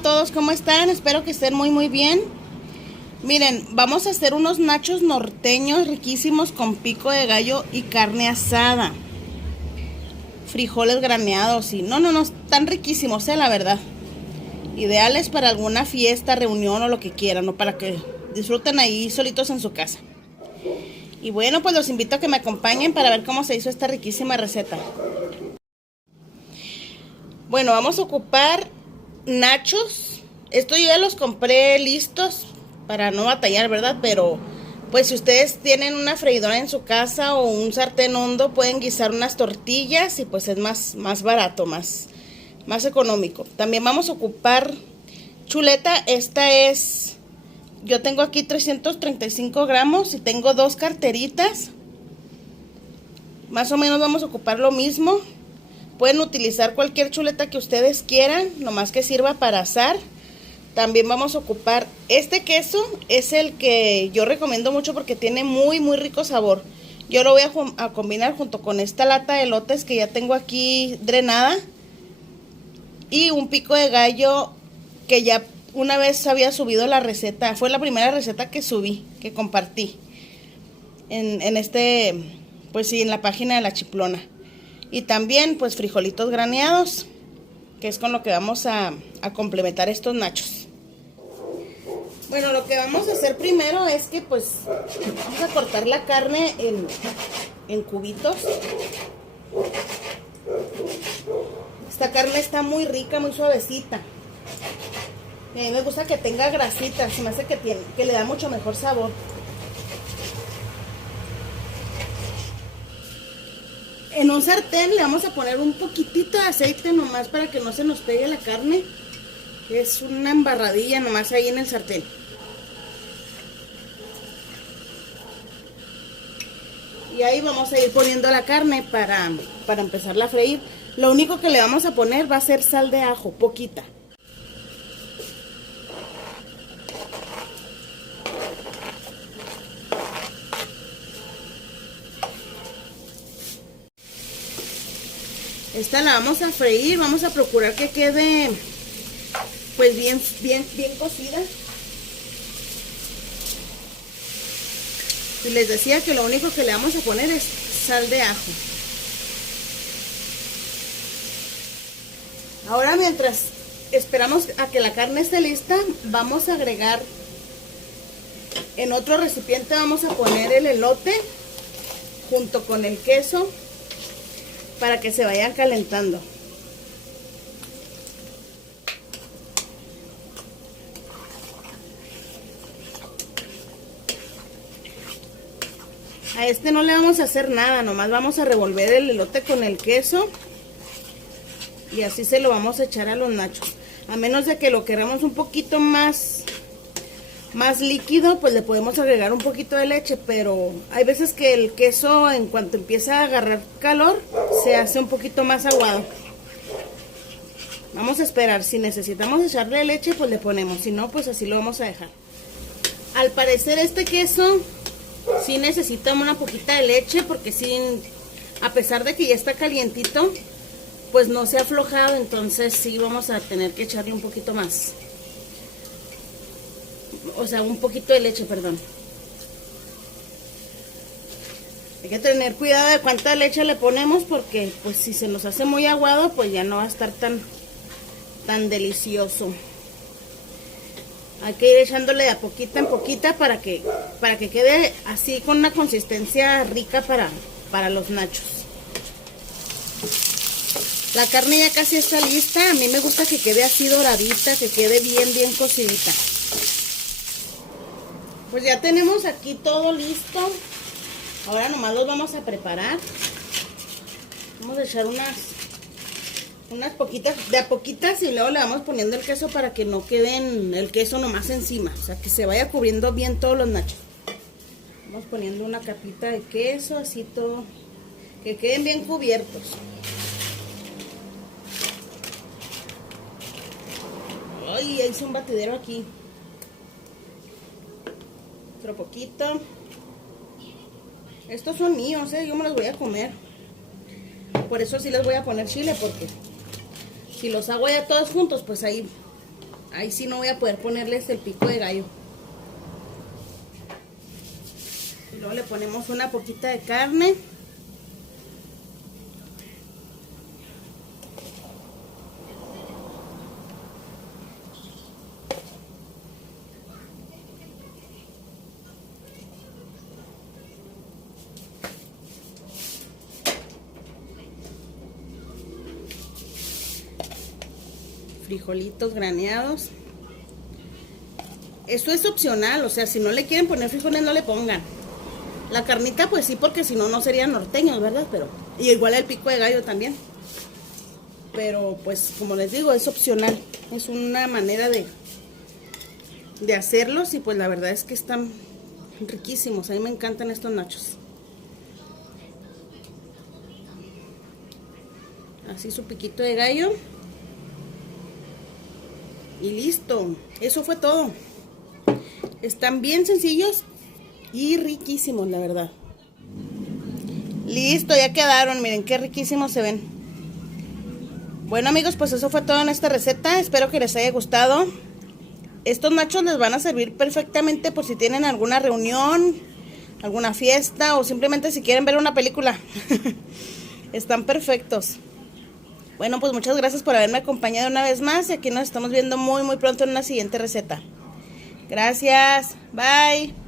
a todos, ¿cómo están? Espero que estén muy bien. Miren, vamos a hacer unos nachos norteños riquísimos con pico de gallo y carne asada. Frijoles graneados y no, están riquísimos, la verdad. Ideales para alguna fiesta, reunión o lo que quieran, o para que disfruten ahí solitos en su casa. Y bueno, pues los invito a que me acompañen para ver cómo se hizo esta riquísima receta. Bueno, vamos a ocupar nachos. Esto yo ya los compré listos para no batallar, ¿verdad? Pero pues si ustedes tienen una freidora en su casa o un sartén hondo, pueden guisar unas tortillas y pues es más barato, más económico. También vamos a ocupar chuleta. Esta es, yo tengo aquí 335 gramos y tengo 2 carteritas. Más o menos vamos a ocupar lo mismo. Pueden utilizar cualquier chuleta que ustedes quieran, nomás que sirva para asar. También vamos a ocupar este queso, es el que yo recomiendo mucho porque tiene muy rico sabor. Yo lo voy a combinar junto con esta lata de elotes que ya tengo aquí drenada. Y un pico de gallo que ya una vez había subido la receta. Fue la primera receta que subí, que compartí pues sí, en la página de La Chiflona. Y también pues frijolitos graneados, que es con lo que vamos a complementar estos nachos. Bueno, lo que vamos a hacer primero es que pues vamos a cortar la carne en cubitos. Esta carne está muy rica, muy suavecita. A mí me gusta que tenga grasita, se me hace que le da mucho mejor sabor. En un sartén le vamos a poner un poquitito de aceite nomás para que no se nos pegue la carne. Es una embarradilla nomás ahí en el sartén. Y ahí vamos a ir poniendo la carne para empezarla a freír. Lo único que le vamos a poner va a ser sal de ajo, poquita. Esta la vamos a freír, vamos a procurar que quede pues bien cocida. Y les decía que lo único que le vamos a poner es sal de ajo. Ahora, mientras esperamos a que la carne esté lista, vamos a agregar en otro recipiente, vamos a poner el elote junto con el queso para que se vayan calentando. A este no le vamos a hacer nada, nomás vamos a revolver el elote con el queso y así se lo vamos a echar a los nachos. A menos de que lo queramos un poquito más líquido, pues le podemos agregar un poquito de leche, pero hay veces que el queso en cuanto empieza a agarrar calor se hace un poquito más aguado. Vamos a esperar, si necesitamos echarle leche pues le ponemos, si no pues así lo vamos a dejar. Al parecer este queso sí necesita una poquita de leche porque sí, a pesar de que ya está calientito, pues no se ha aflojado, entonces sí vamos a tener que echarle un poquito más. O sea, un poquito de leche, perdón. Hay que tener cuidado de cuánta leche le ponemos porque pues si se nos hace muy aguado pues ya no va a estar tan delicioso. Hay que ir echándole de a poquita en poquita para que quede así con una consistencia rica para los nachos. La carne ya casi está lista. A mí me gusta que quede así doradita, que quede bien cocidita. Pues ya tenemos aquí todo listo. Ahora nomás los vamos a preparar. Vamos a echar unas poquitas, de a poquitas, y luego le vamos poniendo el queso para que no queden el queso nomás encima. O sea, que se vaya cubriendo bien todos los nachos. Vamos poniendo una capita de queso, así todo, que queden bien cubiertos. Ay, hice un batidero aquí. Otro poquito. Estos son míos, yo me los voy a comer. Por eso sí les voy a poner chile, porque si los hago ya todos juntos, pues ahí Ahí sí no voy a poder ponerles el pico de gallo. Y luego le ponemos una poquita de carne. Frijolitos graneados. Esto es opcional, o sea, si no le quieren poner frijoles, no le pongan. La carnita, pues sí, porque si no, no serían norteños, ¿verdad? Pero, y igual el pico de gallo también. Pero, pues, como les digo, es opcional. Es una manera de hacerlos y pues la verdad es que están riquísimos. A mí me encantan estos nachos. Así su piquito de gallo. Y listo, eso fue todo. Están bien sencillos y riquísimos, la verdad. Listo, ya quedaron, miren qué riquísimos se ven. Bueno amigos, pues eso fue todo en esta receta. Espero que les haya gustado. Estos nachos les van a servir perfectamente por si tienen alguna reunión, alguna fiesta o simplemente si quieren ver una película. Están perfectos. Bueno, pues muchas gracias por haberme acompañado una vez más y aquí nos estamos viendo muy pronto en una siguiente receta. Gracias, bye.